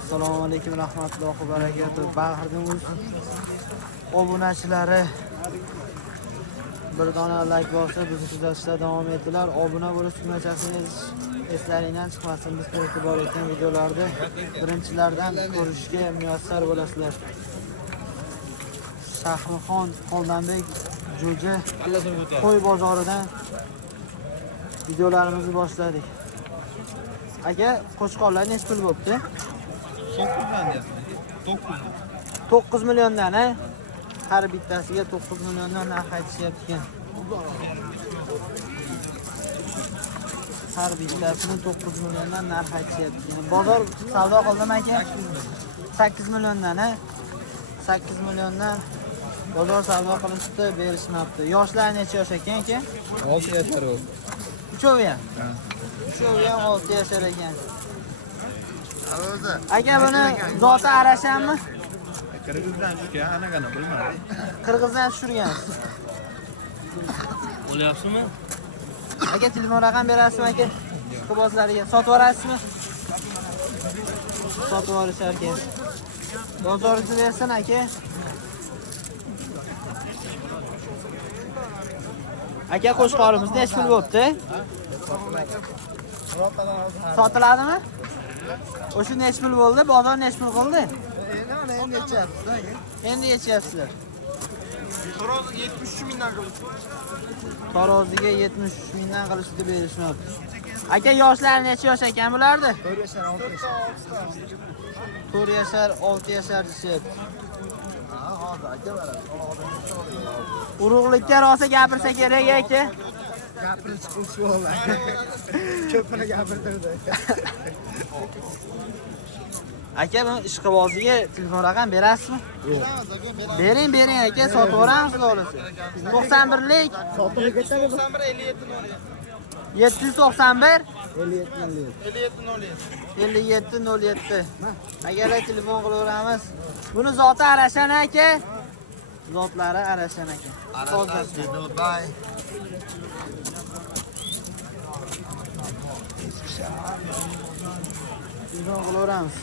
Assalomu alaykum rahmatullohi va barakatuh. Bag'rimiz obunachilari bir dona like bosib bizni kuzatishda davom etdilar. Obuna bo'lish tugmachasingiz eslaringizdan chiqmasin. Biz kiritib borayotgan videolarda birinchilardan ko'rishga muyassar bo'lasizlar. Shahruxxon Xoldanbek Jo'ja qo'y bozoridan videolarimizni boshladik. Aka, qo'chqorlar nech pul bo'pti? 9 milliondan, ha? Har bittasiga 9 milliondan narx aytishyapti ekan. Har bittasini 9 milliondan narx aytishyapti ekan. Bozor savdo qildimi aka? 8 milliondan, ha? 8 milliondan bozor savdo qilishdi, berishmabdi. Yoshlar necha yosh ekan aka? 6 yashar u. Uchovi ham. Uchovi ham 6 yashar ekan. Aka, buni zoti arashanmi? Qirg'izdan tushgan, anagani bilmadim. Qirg'izdan tushirgansiz. Bo'lyapsizmi? Aka, telefon raqam berasizmi aka? Qibozlariga sotib yuborasizmi? Sotib yuborishar ekan. Bozoringizni bersin aka. Aka, qo'shqorimiz nech pul bo'pti? Sotiladimi? O'sha nech pul bo'ldi? Bozor nech pul qildi? Endi yechyapsiz aka. Endi yechyapsizlar. Taroziga 73 mingdan qilishdi. Taroziga 73 mingdan qilishdi, berishmoqda. Aka, yoshlar necha yosh ekan bulardi? 4 yashar, 6 yashar. 4 yashar, 6 yashar deyapti. Ha, hozir aka beradi. Urug'likka rosa gapirsa kerak aka. Gapirish chiqib vallahi. Ko'pini gapirtirdi. Aka, bu ishqiboziga telefon raqam berasizmi? Yo'q. Bering aka, sotib yuboramiz xohlasa. 91lik Sotib ketadi. 791 57 5707. Agarlar telefon qilaveramiz. Buni zoti arashan aka. Zotlari arashan aka. Hozir Dubai. telefon qilaveramiz.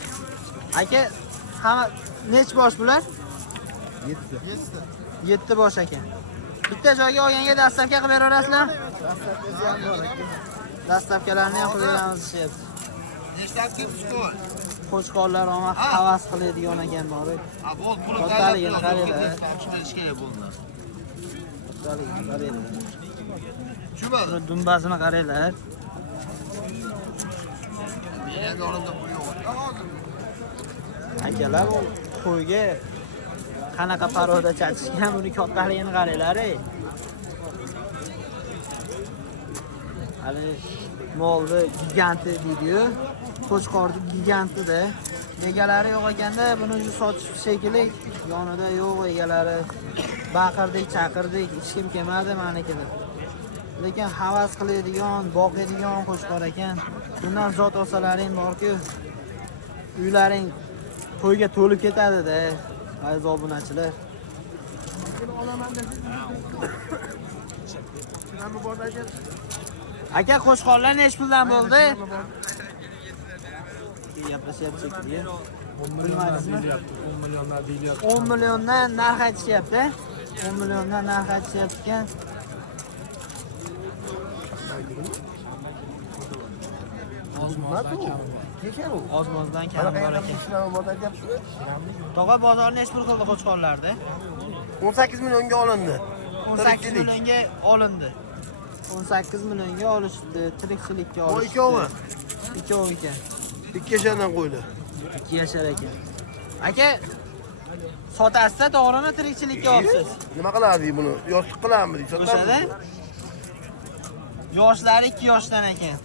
Aka, hamma nech bosh bular? 7 bosh ekan. Bitta joyga olganga dastavka qilib beraverasizlarmi? Dastavkasi ham bor aka. Dastavkalarni ham qilib beramiz deyapti. Nechtaga pishqor? Qo'chqorlar ham havas qiladigan ekan bor. Ha, bo'l, puli To'xtaligini qaranglar. chiqarish kerak bundan. To'xtaligini qaranglar. Tushunmading? Buni dumbasini qaranglar. Men yonimda pul yo'q. Akalar, u qo'yga qanaqa paroda chatishgan, buni kattaligini qaranglar. Hali molni giganti deydi-yu. Qo'chqorni gigantida. Egalari yo'q ekanda, buni sotish shekilli yonida yo'q egalari. Baqirdik, chaqirdik, hech kim kelmadi menikida. Lekin havas qiladigan, boqadigan qo'chqor ekan. Bundan zot olsalaring bor-ku, uylaring to'yga to'lib ketadi-da. Aziz obunachilar. Aka, qo'chqorlar nech puldan bo'ldi? Gaplashyapti shekilli. 10 millionlar deyilyapti. 10 milliondan narx aytishyapti. 10 milliondan narx aytishyapti ekan. Ozmozdan kam bor ekan. Tog'a, bozor nech pul qildi qo'chqorlarda? 18 millionga olindi. 18 millionga olindi. 18 millionga olishdi, tirikchilikka Bu olishdi. ikkovi. Ikkovi ekan. 2 yashardan qo'ydi. 2 yashar ekan. Aka, sotasizda to'g'rimi, tirikchilikka olsiz? Nima qiladi buni? Yostiq qilamizmi? O'shada yoshlari 2 yoshdan ekan.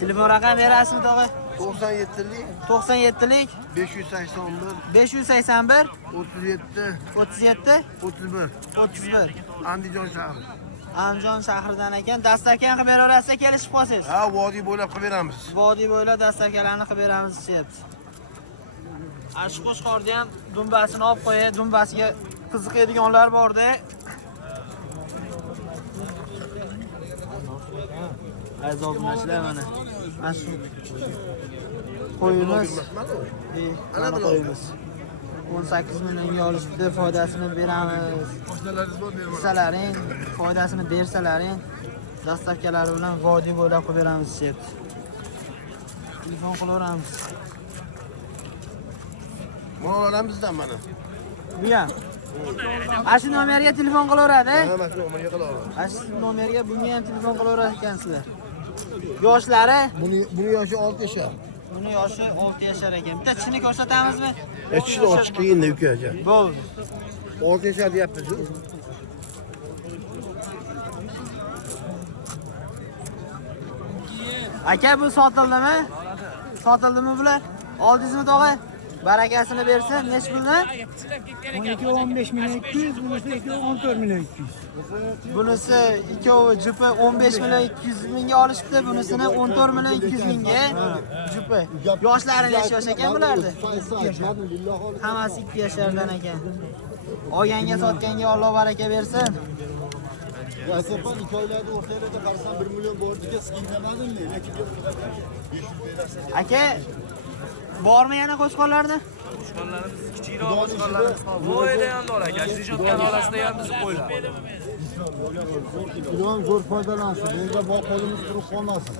Telefon raqam berasizmi tog'a? 97lik 97lik 581 581 37 37 31 31. Andijon shahri. Andijon shahridan ekan. Dastavkani qilib beraverasiz, kelishib qolsiz. Ha, vodiy bo'ylab qilib beramiz. Vodiy bo'ylab dastavkalarni qilib beramiz deyapti. Ash qo'shqorda ham dumbasini olib qo'yay, dumbasiga qiziqadiganlar bor-da. Aziz obunachilar, mana shu qo'yimiz. Mana qo'yimiz. 18 millionga olishibdi, foydasini beramiz. Desalaring, foydasini bersalaring, dastavkalari bilan vodiy bo'ylab qo'yib beramiz, deyapti. Telefon qilaveramiz. Buni olamizdan mana. Bu ham. Ashu nomerga telefon qilaveradi. Mana shu nomerga qilaveramiz. Ashu nomerga bunga ham telefon qilaverar ekansizlar. Yoshlari, Buni yoshi 6 yashar. buni yoshi 6 yashar ekan. Bitta tishini ko'rsatamizmi? Ichishni ochiq qiyin uka aka. Bo'ldi. 6 yashar deyapsiz. Aka bu sotildimi? Sotildimi bular? Oldingizmi tog'a? Barakasini bersin. Nech pulni? 12-15 milyon 200, bunisi 14 milyon 200. Bunisi ikkovi jupi 15 million 200 mingga olishibdi, bunisini 14 million 200 mingga jupi. Yoshlari necha yosh ekan bularni? Hammasi 2 yashardan ekan. Olganga sotganga Alloh baraka bersin. Yasapan 2 oylarda o'rtalarida qarasam 1 million bordiga skillamadingmi? Lekin Aka, bormi yana qo'shqonlarni? Qo'shqonlarimiz kichikroq qo'shqonlarimiz bor. Bu yerda ham bor aka. Ijodkor orasida ham bizni qo'ylar. ilon zo'r foydalansin. Endi bor qo'limiz turib qolmasin.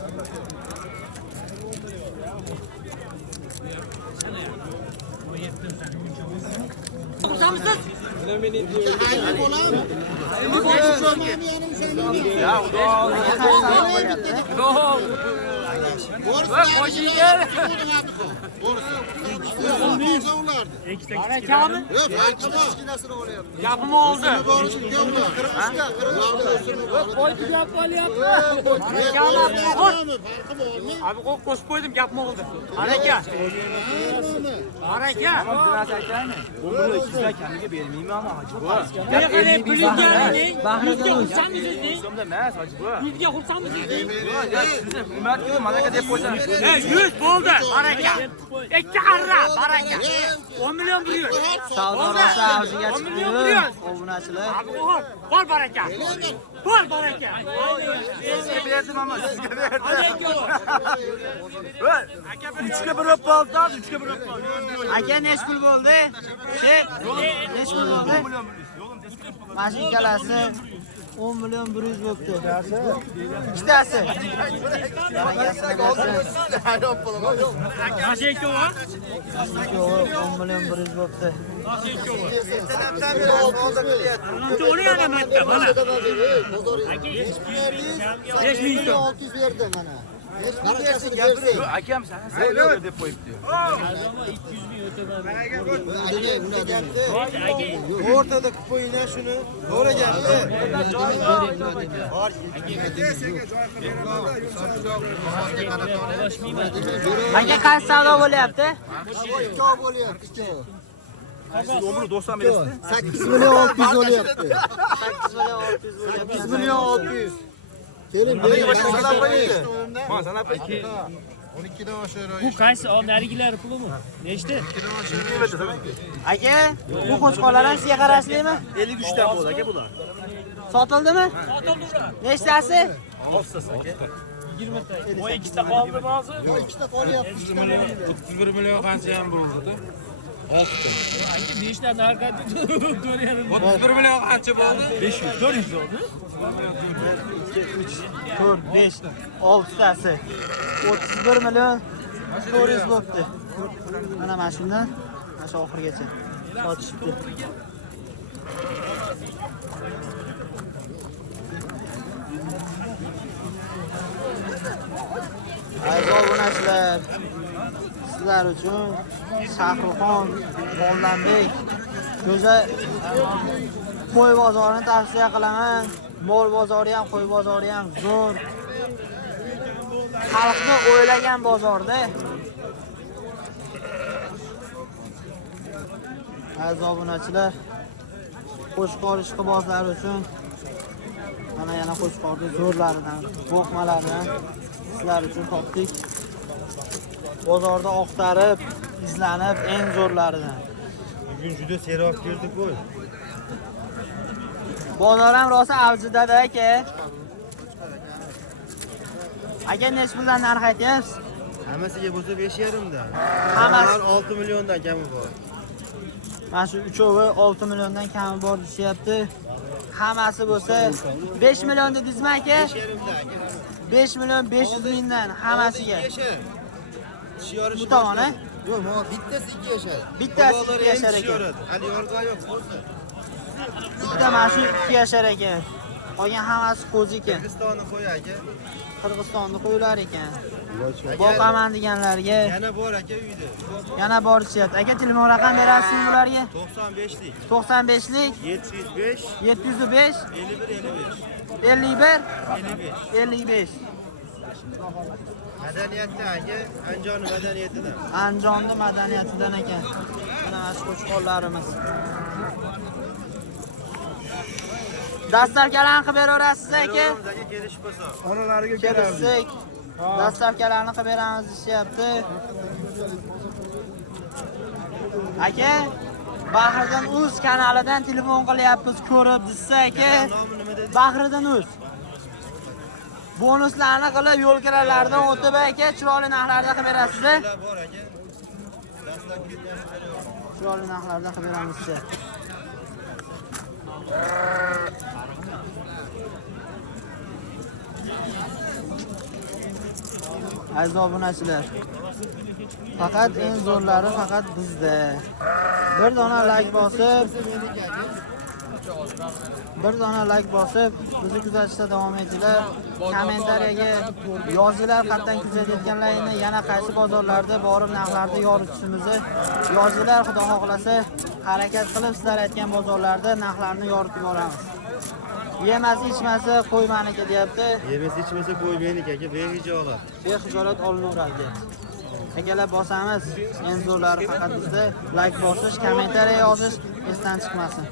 Barakami? Gapim oldu. Qo'ydi gap bo'lyapti. Abi qo'shib qo'ydim, gapim oldu. Baraka. Baraka. Buni 200 ga kamiga bermayman ama hoji bu. Nega qarab pulingni? Bahridan Xursandsiz siz? So'mda emas hoji bu. Yuzga xursandsiz siz? Sizni hurmatga malaka deb qo'ysan. 100 bo'ldi. Baraka. 2 qarra. Baraka. 10 million buyur. savdo rosa avjiga chiqdi. Obunachilar. Abi bor baraka. Bor baraka. Sizga berdim ama sizga berdim. Aka 3 ga 1 olib qoldi, 3 ga 1 olib qoldi. Aka nech pul bo'ldi? Nech pul bo'ldi? Mana shu ikkalasi 10 million 100 bo'libdi. Ikkitasi. Barakasini bersin. Nasıl ikkovi? Ikkovi 10 million 100 bo'libdi. To'g'ri yana bitta mana. 5 ming 600 berdi mana. Barakasini bersin. Akam sana deb qo'yibdi. O'rtada qilib qo'yinglar shuni. To'g'ri gapmi? Aka qaysi savdo bo'lyapti? 2 bo'lyapti, 2. Nomerni 90 berasiz. 8 million 600 bo'lyapti. 8 million 600. 8 million 600. Keling, bering. Ma sana qo'y. 12 dan oshar. Bu qaysi? Narigilari pulimi? Nechta? Aka, bu qo'shqonlar ham sizga qarashlimi? 53 ta bo'ldi aka bular. Sotildimi? Nechtasi? 6tasi aka. 20 ta. O ikkita qoldi hozir. 2 ta qolyapti. 31 million qancha ham bo'ldi? Aka 5 ta narkotik to'layadi. 31 million qancha bo'ldi? 500, 400 oldu. 4, 5, 6tasi. 31 million 400 bo'libdi. Mana shundan mana shu oxirigacha sotishibdi. Aziz obunachilar, sizlar uchun Shahrixon Mollanbek ko'za qo'y bozorini tavsiya qilaman. Mol bozori ham, qo'y bozori ham zo'r. Xalqni o'ylagan bozorda. Aziz obunachilar, qo'shqor ishqibozlari uchun mana yana qo'shqorni zo'rlaridan, bo'qmalaridan sizlar uchun topdik. Bozorda oqtarib, izlanib, eng zo'rlaridan. Bugun juda serob kirdik-ku. Bozor ham rosa avjida-da aka. Aka nech puldan narx aytyapsiz? Hammasiga bo'lsa 5,5 dan. Hammasi 6 milliondan kami bor. mana shu uchovi 6 milliondan kami bor deyapti. Hammasi bo'lsa 5 million dedingizmi aka? 5 million 500 mingdan hammasiga. Bu tomon, a? Yo'q, mana bittasi 2 yashar. Bittasi 2 yashar ekan. Hali yorga yo'q. Bitta mana shu 2 yashar ekan. Qolgan hammasi qo'zi ekan. Qirg'izistonni qo'y aka. Qirg'izistonni qo'ylar ekan. Boqaman deganlarga Yana bor aka uyda. yana borishyapti. Aka telefon raqam berasizmi bularga? 95lik. 95lik 705 705 51 51 55. Madaniyatda aka, Anjoni madaniyatidan. Anjonni madaniyatidan ekan. Mana shu qo'chqonlarimiz. Dastlabkalarni qilib beraverasiz aka? Aka kelishib bo'lsa. Onalariga Kelsak, dastlabkalarni qilib beramiz deyapti. Aka, Bahriddin Uz kanalidan telefon qilyapmiz, ko'rib desa aka. Nomi nima dedi? Bahriddin Uz. Bonuslarni qilib yo'l kiralardan o'tib aka, chiroyli narxlarda qilib berasiz. Bor aka. Dastlab Chiroyli narxlarda qilib beramiz. Aziz obunachilar, faqat eng zo'rlari faqat bizda. Bir dona like bosib, bizni kuzatishda davom etinglar. Kommentariyaga yozinglar, qatdan kuzatayotganlaringni, yana qaysi bozorlarda borib narxlarni yoritishimizni yozinglar. Xudo xohlasa, harakat qilib sizlar aytgan bozorlarda narxlarni yoritib boramiz. Yemasi ichmasi qo'y meniki deyapti. Yemasi ichmasa qo'y meniki aka, behijolat. Behijolat olinaveradi. Akalar bosamiz. Eng zo'rlari faqat bizda. Like bosish, kommentariya yozish esdan chiqmasin.